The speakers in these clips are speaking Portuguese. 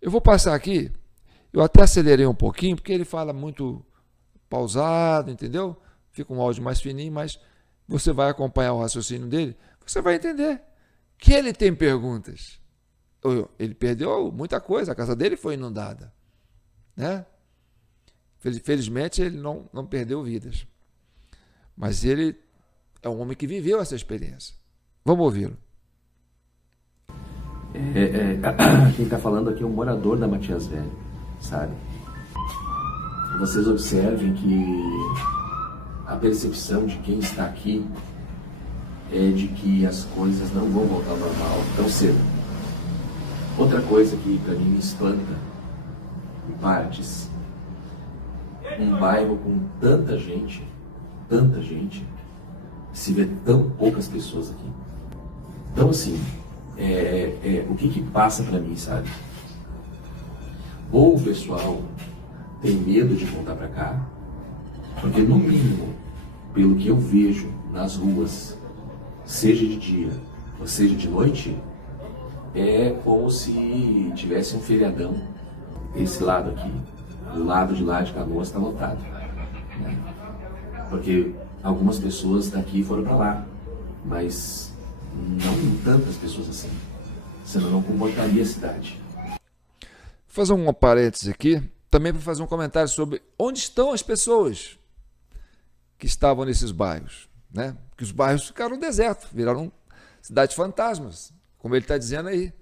Eu vou passar aqui, eu até acelerei um pouquinho, porque ele fala muito pausado, entendeu? Fica um áudio mais fininho, mas você vai acompanhar o raciocínio dele, você vai entender que ele tem perguntas. Ele perdeu muita coisa, a casa dele foi inundada, né? Felizmente ele não perdeu vidas, mas ele é um homem que viveu essa experiência. Vamos ouvi-lo. Quem está falando aqui é um morador da Matias Velho, sabe? Vocês observem que a percepção de quem está aqui é de que as coisas não vão voltar ao normal tão cedo. Outra coisa que para mim me espanta, em partes, um bairro com tanta gente, se vê tão poucas pessoas aqui. Então assim, o que passa para mim, sabe? Ou o pessoal tem medo de voltar para cá, porque no mínimo, pelo que eu vejo nas ruas, seja de dia ou seja de noite, é como se tivesse um feriadão. Esse lado aqui, o lado de lá de Canoas está lotado, né? Porque algumas pessoas daqui foram para lá, mas não tantas pessoas assim, senão não comportaria a cidade. Vou fazer um parênteses aqui, também para fazer um comentário sobre onde estão as pessoas que estavam nesses bairros, né? Que os bairros ficaram desertos, viraram cidades fantasmas, como ele está dizendo aí,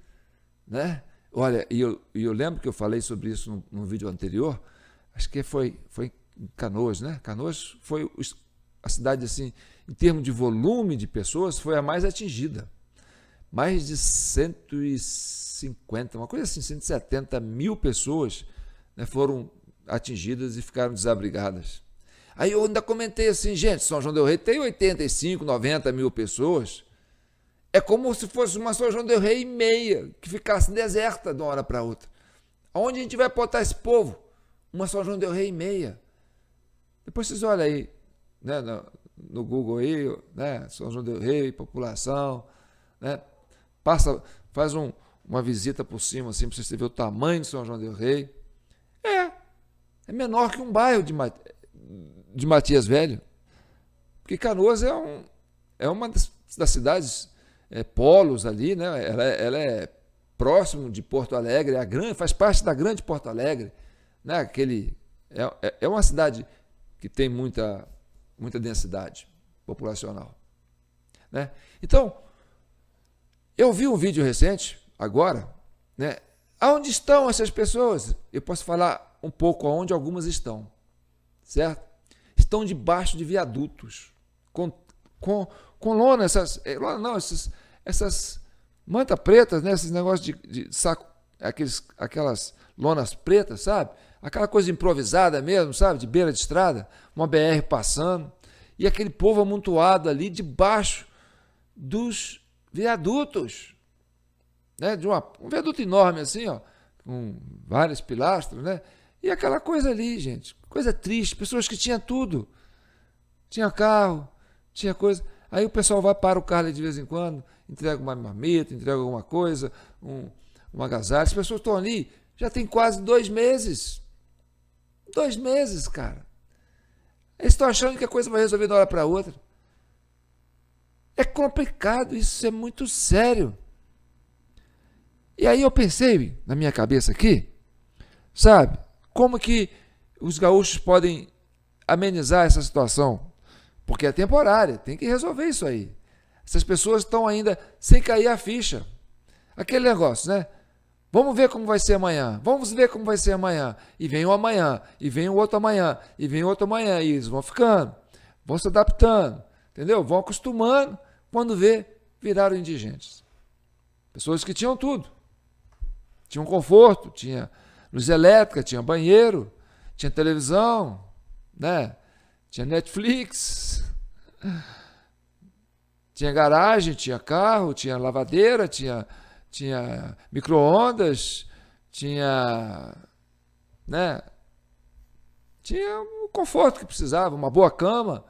né? Olha, e eu lembro que eu falei sobre isso no vídeo anterior, acho que foi em Canoas, né? Canoas foi a cidade, assim, em termos de volume de pessoas, foi a mais atingida. Mais de 150, uma coisa assim, 170 mil pessoas, né, foram atingidas e ficaram desabrigadas. Aí eu ainda comentei assim, gente, São João del Rei tem 85, 90 mil pessoas. É como se fosse uma São João del Rei e meia, que ficasse deserta de uma hora para outra. Aonde a gente vai botar esse povo? Uma São João del Rei e meia. Depois vocês olham aí, né, no Google aí, né, São João del Rei, população, né, faz uma visita por cima, assim, para você ver o tamanho de São João del Rei. É menor que um bairro de Matias Velho. Porque Canoas é uma das cidades polos ali, né? Ela é próximo de Porto Alegre, faz parte da grande Porto Alegre, né? É uma cidade que tem muita densidade populacional, né? Então, eu vi um vídeo recente, agora, né? Aonde estão essas pessoas? Eu posso falar um pouco aonde algumas estão, certo? Estão debaixo de viadutos, com lona, essas mantas pretas, né? Esses negócios de saco, aquelas lonas pretas, sabe? Aquela coisa improvisada mesmo, sabe? De beira de estrada, uma BR passando, e aquele povo amontoado ali debaixo dos viadutos, né? De um viaduto enorme assim, ó, com várias pilastras, né? E aquela coisa ali, gente, coisa triste, pessoas que tinham tudo, tinha carro, tinha coisa, aí o pessoal vai para o carro ali de vez em quando, entrega uma marmita, entrega alguma coisa, um agasalho, as pessoas estão ali, já tem quase 2 meses, 2 meses, cara, eles estão achando que a coisa vai resolver de uma hora para outra, é complicado, isso é muito sério. E aí eu pensei na minha cabeça aqui, sabe, como que os gaúchos podem amenizar essa situação? Porque é temporária, tem que resolver isso aí. Essas pessoas estão ainda sem cair a ficha. Aquele negócio, né? Vamos ver como vai ser amanhã, vamos ver como vai ser amanhã. E vem o amanhã, e vem o outro amanhã, e vem o outro amanhã. E eles vão ficando, vão se adaptando, entendeu? Vão acostumando, quando vê, viraram indigentes. Pessoas que tinham tudo. Tinham conforto, tinha luz elétrica, tinha banheiro, tinha televisão, né? Tinha Netflix, tinha garagem, tinha carro, tinha lavadeira, tinha micro-ondas, tinha, né? Tinha o conforto que precisava, uma boa cama,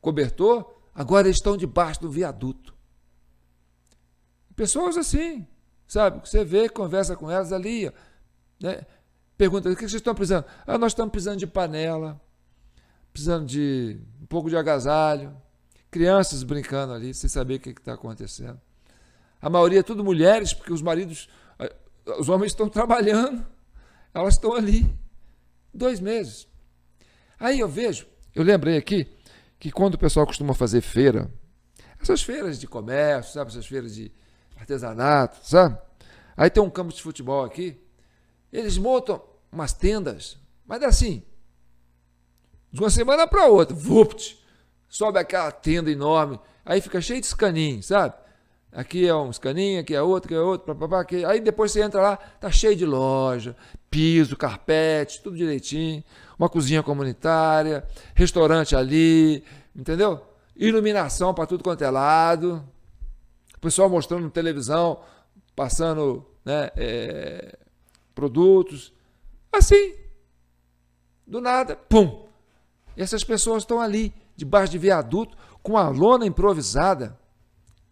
cobertor. Agora eles estão debaixo do viaduto. Pessoas assim, sabe? Você vê, conversa com elas ali, né? Pergunta, o que vocês estão precisando? Nós estamos precisando de panela, precisando de um pouco de agasalho, crianças brincando ali, sem saber o que está acontecendo. A maioria é tudo mulheres, porque os maridos, os homens estão trabalhando, elas estão ali, 2 meses. Aí eu lembrei aqui, que quando o pessoal costuma fazer feira, essas feiras de comércio, sabe, essas feiras de artesanato, sabe? Aí tem um campo de futebol aqui, eles montam umas tendas, mas assim, de uma semana para outra, vupt, sobe aquela tenda enorme, aí fica cheio de escaninho, sabe? Aqui é um escaninho, aqui é outro, aqui. Aí depois você entra lá, tá cheio de loja, piso, carpete, tudo direitinho, uma cozinha comunitária, restaurante ali, entendeu? Iluminação para tudo quanto é lado, o pessoal mostrando televisão, passando, né, produtos, assim, do nada, pum! E essas pessoas estão ali, debaixo de viaduto, com a lona improvisada,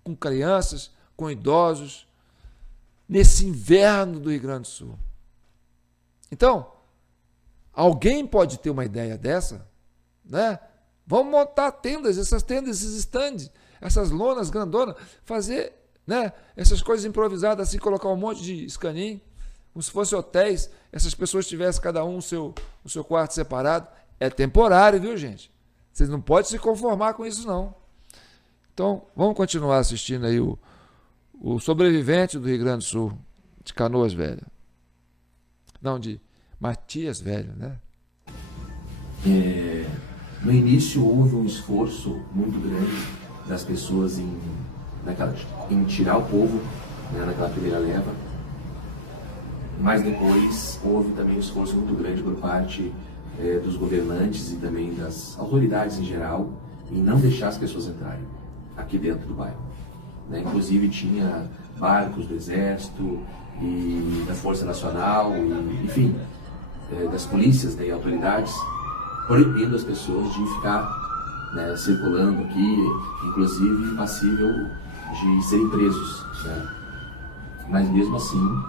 com crianças, com idosos, nesse inverno do Rio Grande do Sul. Então, alguém pode ter uma ideia dessa, né? Vamos montar tendas, essas tendas, esses estandes, essas lonas grandonas, fazer, né, essas coisas improvisadas, assim, colocar um monte de escaninho, como se fossem hotéis, essas pessoas tivessem cada um o seu quarto separado. É temporário, viu, gente? Vocês não podem se conformar com isso, não. Então, vamos continuar assistindo aí o sobrevivente do Rio Grande do Sul, de Canoas Velhas. Não, de Matias Velho, né? No início houve um esforço muito grande das pessoas em tirar o povo, né, naquela primeira leva, mas depois houve também um esforço muito grande por parte dos governantes e também das autoridades em geral em não deixar as pessoas entrarem aqui dentro do bairro, né? Inclusive tinha barcos do Exército e da Força Nacional, e, enfim, das polícias, né, e autoridades, proibindo as pessoas de ficar, né, circulando aqui, inclusive passível de serem presos, né? Mas mesmo assim,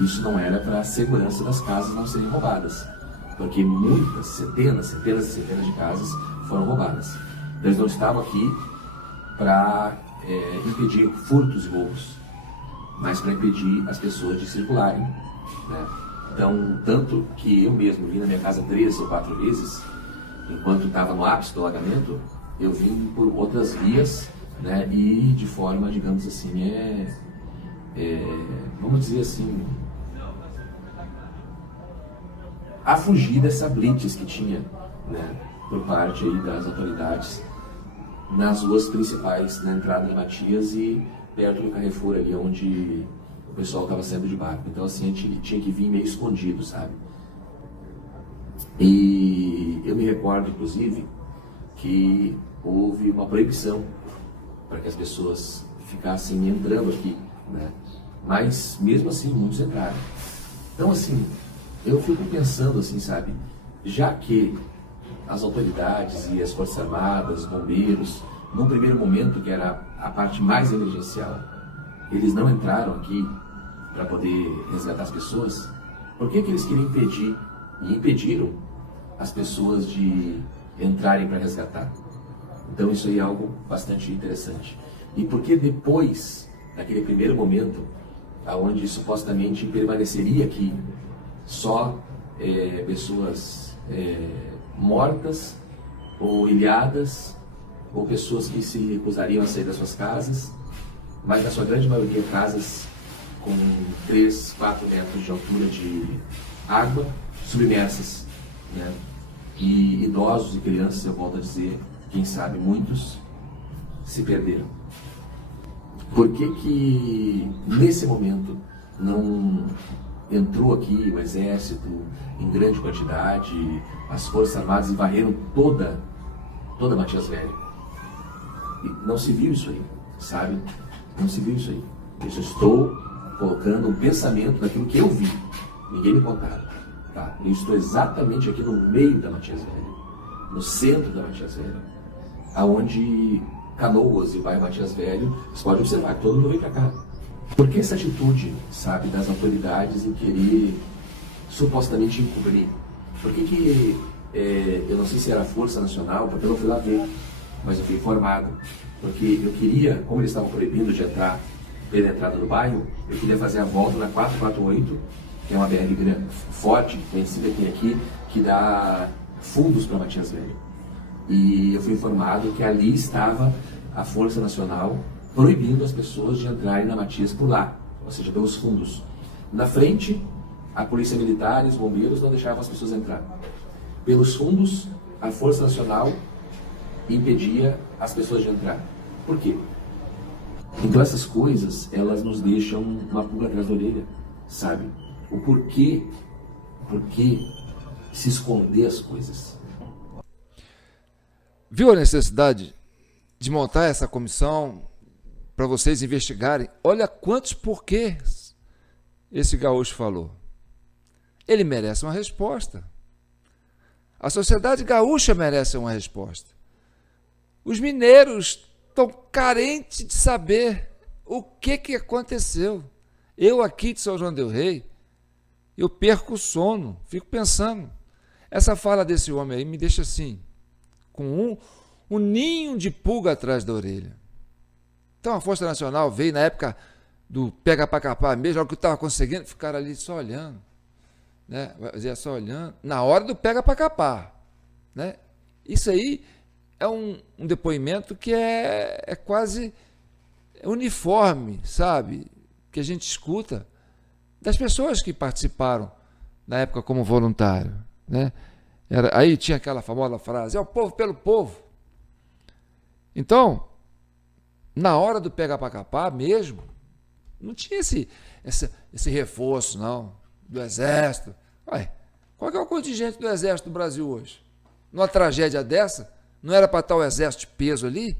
isso não era para a segurança das casas não serem roubadas, porque muitas, centenas e centenas de casas foram roubadas. Então, eles não estavam aqui para impedir furtos e roubos, mas para impedir as pessoas de circularem, né? Então, tanto que eu mesmo vim na minha casa 3 ou 4 vezes, enquanto estava no ápice do alagamento, eu vim por outras vias, né? E de forma, digamos assim, vamos dizer assim, a fugir dessa blitz que tinha, né, por parte aí das autoridades nas ruas principais, na entrada de Matias e perto do Carrefour ali, onde o pessoal estava saindo de barco. Então, assim, a gente tinha que vir meio escondido, sabe? E eu me recordo, inclusive, que houve uma proibição para que as pessoas ficassem entrando aqui, né? Mas, mesmo assim, muitos entraram. Então, assim, eu fico pensando, assim, sabe? Já que as autoridades e as Forças Armadas, bombeiros, num primeiro momento, que era a parte mais emergencial, eles não entraram aqui para poder resgatar as pessoas, por que eles queriam impedir e impediram as pessoas de entrarem para resgatar? Então isso aí é algo bastante interessante. E por que depois daquele primeiro momento, onde supostamente permaneceria aqui só pessoas mortas ou ilhadas, ou pessoas que se recusariam a sair das suas casas, mas na sua grande maioria casas com 3, 4 metros de altura de água, submersas, né? E idosos e crianças, eu volto a dizer, quem sabe muitos se perderam. Por que nesse momento não entrou aqui o exército em grande quantidade, as Forças Armadas, e varreram toda Matias Velho? E não se viu isso aí, sabe? Não se viu isso aí. Eu só estou colocando um pensamento daquilo que eu vi. Ninguém me contaram, tá? Eu estou exatamente aqui no meio da Matias Velho, no centro da Matias Velho, aonde Canoas e o bairro Matias Velho, você pode observar que todo mundo vem para cá. Por que essa atitude, sabe, das autoridades em querer supostamente encobrir. Por que eu não sei se era a Força Nacional, porque eu não fui lá ver, mas eu fui informado. Porque eu queria, como eles estavam proibindo de entrar pela entrada do bairro, eu queria fazer a volta na 448, que é uma BR forte, conhecida que tem aqui, que dá fundos para Matias Velho. E eu fui informado que ali estava a Força Nacional proibindo as pessoas de entrarem na Matias por lá, ou seja, pelos fundos. Na frente, a Polícia Militar e os bombeiros não deixavam as pessoas entrar. Pelos fundos, a Força Nacional impedia as pessoas de entrar. Por quê? Então essas coisas, elas nos deixam uma pulga atrás da orelha, sabe? O porquê se esconder as coisas. Viu a necessidade de montar essa comissão para vocês investigarem? Olha quantos porquês esse gaúcho falou. Ele merece uma resposta. A sociedade gaúcha merece uma resposta. Os mineiros estão carentes de saber o que aconteceu. Eu aqui de São João del Rei, eu perco o sono, fico pensando. Essa fala desse homem aí me deixa assim, com um ninho de pulga atrás da orelha. Então a Força Nacional veio na época do pega para capar mesmo, o que estava conseguindo, ficaram ali só olhando, né? Só olhando, na hora do pega para capar, né? Isso aí é um depoimento que é quase uniforme, sabe? Que a gente escuta das pessoas que participaram na época como voluntário, né? Aí tinha aquela famosa frase, é o povo pelo povo. Então, na hora do pega para capar mesmo, não tinha esse reforço, não, do Exército. Ué, qual que é o contingente do Exército do Brasil hoje? Numa tragédia dessa, não era para estar o Exército de peso ali?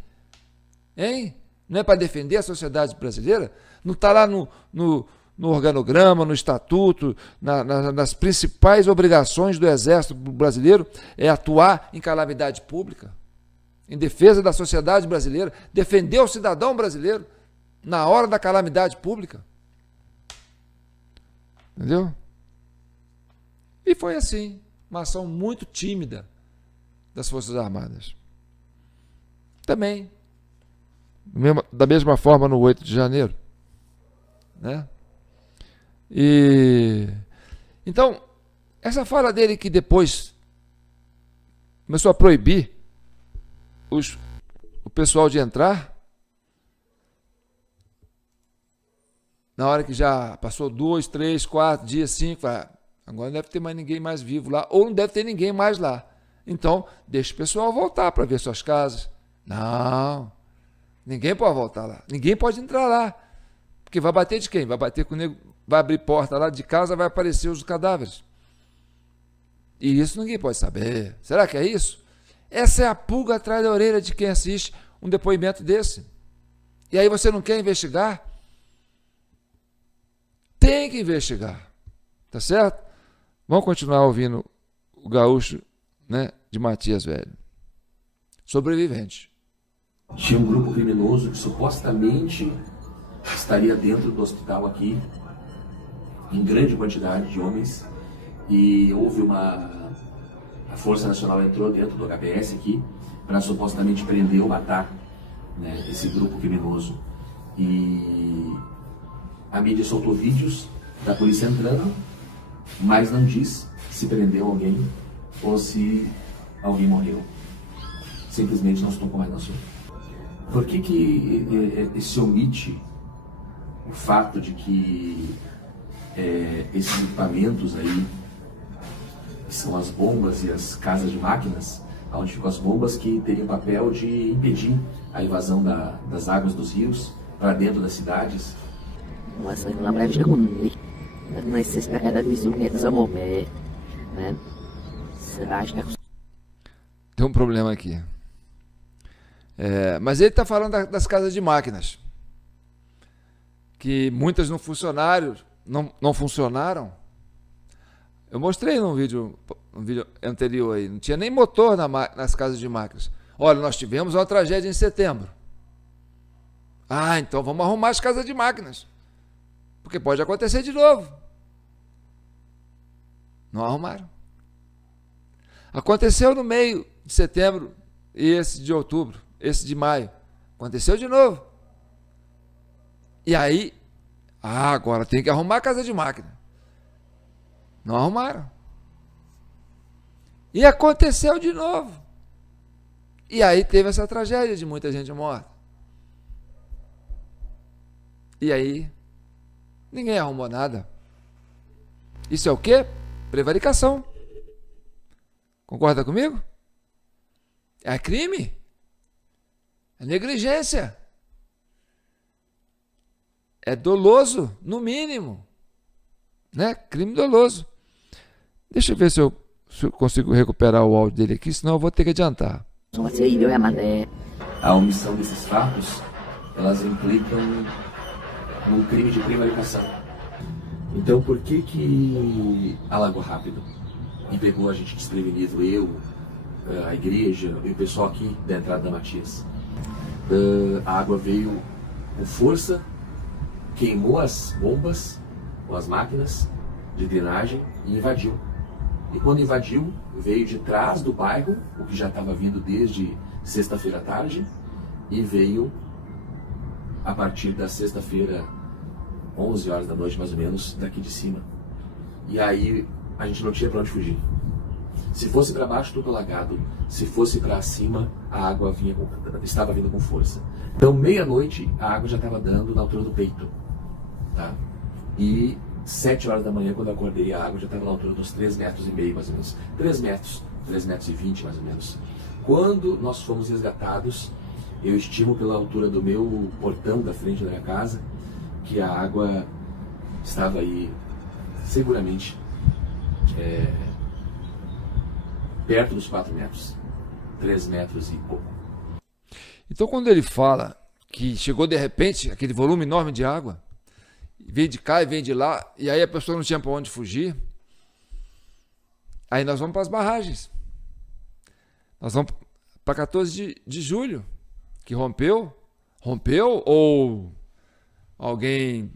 Hein? Não é para defender a sociedade brasileira? Não está lá no organograma, no estatuto, nas principais obrigações do Exército brasileiro, é atuar em calamidade pública, em defesa da sociedade brasileira, defender o cidadão brasileiro na hora da calamidade pública. Entendeu? E foi assim, uma ação muito tímida das Forças Armadas. Também, da mesma forma no 8 de janeiro, né? Então, essa fala dele que depois começou a proibir o pessoal de entrar, na hora que já passou 2, 3, 4 dias, 5, agora não deve ter mais ninguém mais vivo lá, ou não deve ter ninguém mais lá. Então, deixa o pessoal voltar para ver suas casas. Não, ninguém pode voltar lá, ninguém pode entrar lá, porque vai bater de quem? Vai bater com o nego, vai abrir porta lá de casa, vai aparecer os cadáveres. E isso ninguém pode saber. Será que é isso? Essa é a pulga atrás da orelha de quem assiste um depoimento desse. E aí você não quer investigar? Tem que investigar. Tá certo? Vamos continuar ouvindo o gaúcho, né, de Matias Velho. Sobrevivente. Tinha um grupo criminoso que supostamente estaria dentro do hospital aqui, em grande quantidade de homens, e houve a Força Nacional entrou dentro do HPS aqui para supostamente prender ou matar, né, esse grupo criminoso. E a mídia soltou vídeos da polícia entrando, mas não diz se prendeu alguém ou se alguém morreu. Simplesmente não se tocou mais no assunto. Por que se omite o fato de que esses equipamentos aí, que são as bombas e as casas de máquinas, onde ficam as bombas que teriam o papel de impedir a invasão das águas dos rios para dentro das cidades? Tem um problema aqui. Mas ele está falando das casas de máquinas, que muitas não funcionaram. Eu mostrei num vídeo anterior aí, não tinha nem motor nas casas de máquinas. Olha, nós tivemos uma tragédia em setembro. Então vamos arrumar as casas de máquinas, porque pode acontecer de novo. Não arrumaram. Aconteceu no meio de setembro e esse de outubro, esse de maio. Aconteceu de novo. E aí, agora tem que arrumar a casa de máquina. Não arrumaram. E aconteceu de novo. E aí teve essa tragédia de muita gente morta. E aí, ninguém arrumou nada. Isso é o quê? Prevaricação. Concorda comigo? É crime. É negligência. É doloso, no mínimo. Né? Crime doloso. Deixa eu ver se eu consigo recuperar o áudio dele aqui, senão eu vou ter que adiantar. A omissão desses fatos, elas implicam num crime de prevaricação. Então, por que alagou rápido e pegou a gente desprevenido, eu, a igreja e o pessoal aqui da entrada da Matias? A água veio com força, queimou as bombas, ou as máquinas de drenagem e invadiu. E quando invadiu, veio de trás do bairro, o que já estava vindo desde sexta-feira à tarde, e veio a partir da sexta-feira, 11 horas da noite mais ou menos, daqui de cima. E aí a gente não tinha para onde fugir. Se fosse para baixo, tudo alagado. Se fosse para cima, a água estava vindo com força. Então, meia-noite, a água já estava dando na altura do peito. Tá? E 7 horas da manhã, quando eu acordei, a água já estava na altura dos 3,5 metros, mais ou menos. 3 metros, 3,20 metros, mais ou menos. Quando nós fomos resgatados, eu estimo pela altura do meu portão da frente da minha casa, que a água estava aí, seguramente, perto dos 4 metros. 3 metros e pouco. Então, quando ele fala que chegou de repente aquele volume enorme de água, vem de cá e vem de lá, e aí a pessoa não tinha para onde fugir, aí nós vamos para as barragens. Nós vamos para 14 de julho, que rompeu, ou alguém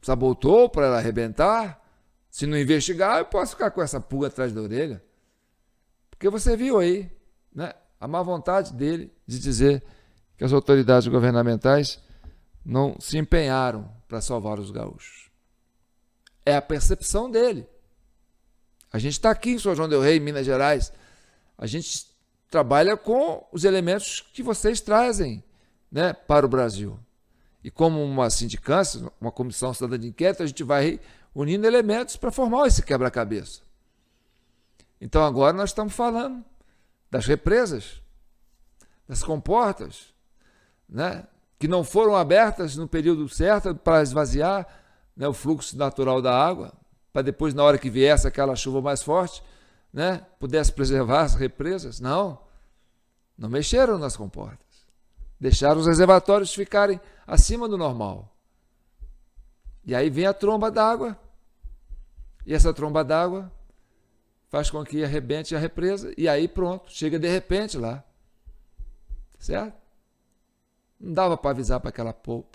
sabotou para ela arrebentar. Se não investigar, eu posso ficar com essa pulga atrás da orelha. Porque você viu aí, né, a má vontade dele de dizer que as autoridades governamentais não se empenharam para salvar os gaúchos. É a percepção dele. A gente está aqui em São João del Rei, Minas Gerais. A gente trabalha com os elementos que vocês trazem, né, para o Brasil. E como uma sindicância, uma comissão cidadã de inquérito, a gente vai unindo elementos para formar esse quebra-cabeça. Então agora nós estamos falando das represas, das comportas, né, que não foram abertas no período certo para esvaziar, né, o fluxo natural da água, para depois, na hora que viesse aquela chuva mais forte, né, pudesse preservar as represas. Não mexeram nas comportas. Deixaram os reservatórios ficarem acima do normal. E aí vem a tromba d'água, e essa tromba d'água faz com que arrebente a represa, e aí pronto, chega de repente lá. Certo? Não dava para avisar para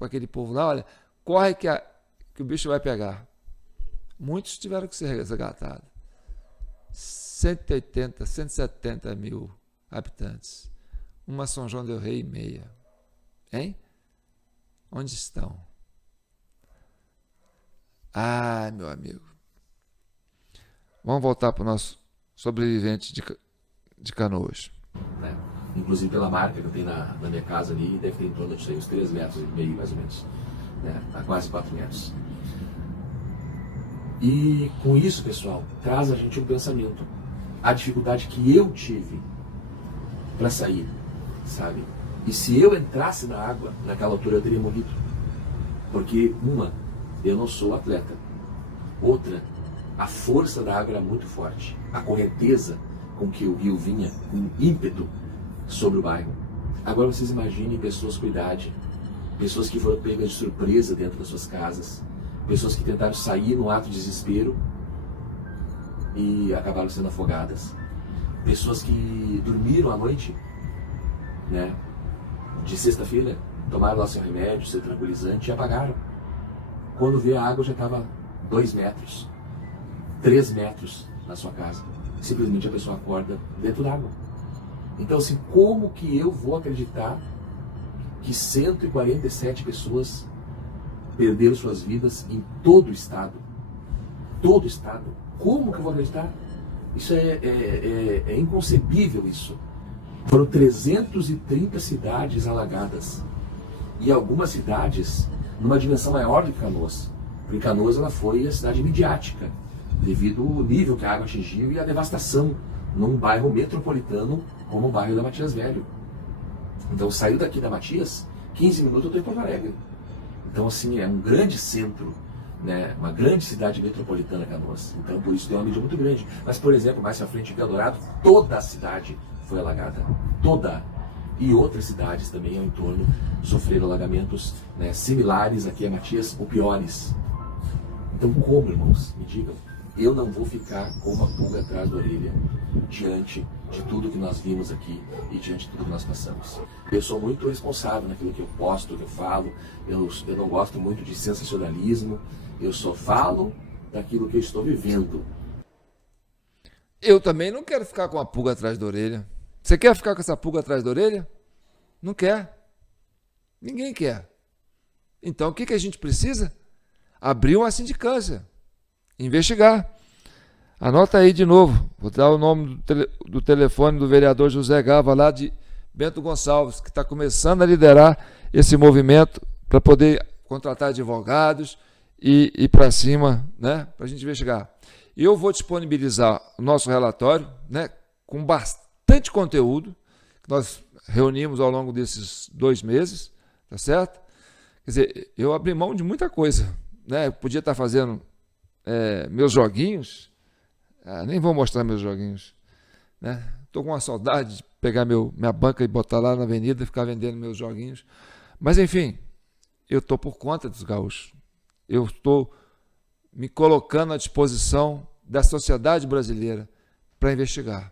aquele povo lá, olha, corre que o bicho vai pegar. Muitos tiveram que ser resgatados. 180, 170 mil habitantes. Uma São João del Rei e meia. Hein? Onde estão? Ah, meu amigo. Vamos voltar para o nosso sobrevivente de Canoas. Inclusive pela marca que eu tenho na minha casa ali, deve ter em torno de uns 3,5 metros, mais ou menos. Né? A quase 4 metros. E com isso, pessoal, traz a gente um pensamento. A dificuldade que eu tive para sair, sabe? E se eu entrasse na água, naquela altura eu teria morrido. Porque, eu não sou atleta. Outra, a força da água era muito forte. A correnteza com que o rio vinha, com ímpeto sobre o bairro. Agora vocês imaginem pessoas com idade, pessoas que foram pegas de surpresa dentro das suas casas, pessoas que tentaram sair no ato de desespero e acabaram sendo afogadas, pessoas que dormiram à noite, né, de sexta-feira, tomaram lá seu remédio, seu tranquilizante e apagaram. Quando veio a água já estava 2 metros, 3 metros na sua casa. Simplesmente a pessoa acorda dentro d'água. Então, assim, como que eu vou acreditar que 147 pessoas perderam suas vidas em todo o estado? Todo o estado. Como que eu vou acreditar? Isso é inconcebível isso. Foram 330 cidades alagadas. E algumas cidades numa dimensão maior do que Canoas. Porque Canoas ela foi a cidade midiática, devido ao nível que a água atingiu e a devastação num bairro metropolitano como o bairro da Matias Velho. Então, saiu daqui da Matias, 15 minutos eu estou em Porto Alegre. Então, assim, é um grande centro, né? Uma grande cidade metropolitana, Canoas. Então, por isso tem uma mídia muito grande. Mas, por exemplo, mais à frente em Eldorado, toda a cidade foi alagada. Toda. E outras cidades também ao entorno sofreram alagamentos, né, similares aqui a Matias, ou piores. Então, como, irmãos? Me digam. Eu não vou ficar com uma pulga atrás da orelha diante de tudo que nós vimos aqui e diante de tudo que nós passamos. Eu sou muito responsável naquilo que eu posto, que eu falo. Eu não gosto muito de sensacionalismo. Eu só falo daquilo que eu estou vivendo. Eu também não quero ficar com uma pulga atrás da orelha. Você quer ficar com essa pulga atrás da orelha? Não quer. Ninguém quer. Então, o que a gente precisa? Abrir uma sindicância. Investigar. Anota aí de novo. Vou dar o nome do telefone do vereador José Gava, lá de Bento Gonçalves, que está começando a liderar esse movimento para poder contratar advogados e ir para cima, né, para a gente investigar. E eu vou disponibilizar o nosso relatório, né, com bastante conteúdo, que nós reunimos ao longo desses 2 meses, tá certo? Quer dizer, eu abri mão de muita coisa, né? Eu podia estar fazendo meus joguinhos, nem vou mostrar meus joguinhos, né? Estou com uma saudade de pegar minha banca e botar lá na avenida e ficar vendendo meus joguinhos. Mas, enfim, eu estou por conta dos gaúchos. Eu estou me colocando à disposição da sociedade brasileira para investigar,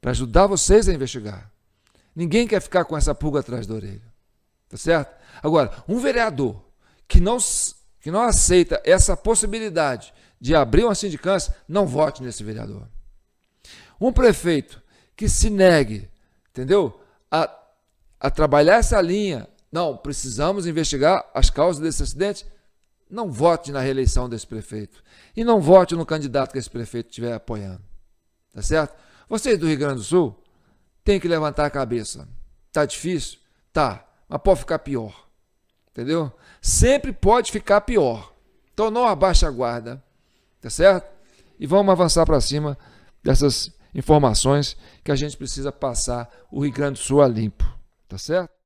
para ajudar vocês a investigar. Ninguém quer ficar com essa pulga atrás da orelha, tá certo? Agora, um vereador que não aceita essa possibilidade de abrir uma sindicância, não vote nesse vereador. Um prefeito que se negue, entendeu, a trabalhar essa linha, não, precisamos investigar as causas desse acidente, não vote na reeleição desse prefeito. E não vote no candidato que esse prefeito estiver apoiando. Tá certo? Vocês do Rio Grande do Sul têm que levantar a cabeça. Tá difícil? Tá. Mas pode ficar pior. Entendeu? Sempre pode ficar pior. Então não abaixe a guarda. Tá certo? E vamos avançar para cima dessas informações que a gente precisa passar o Rio Grande do Sul a limpo. Tá certo?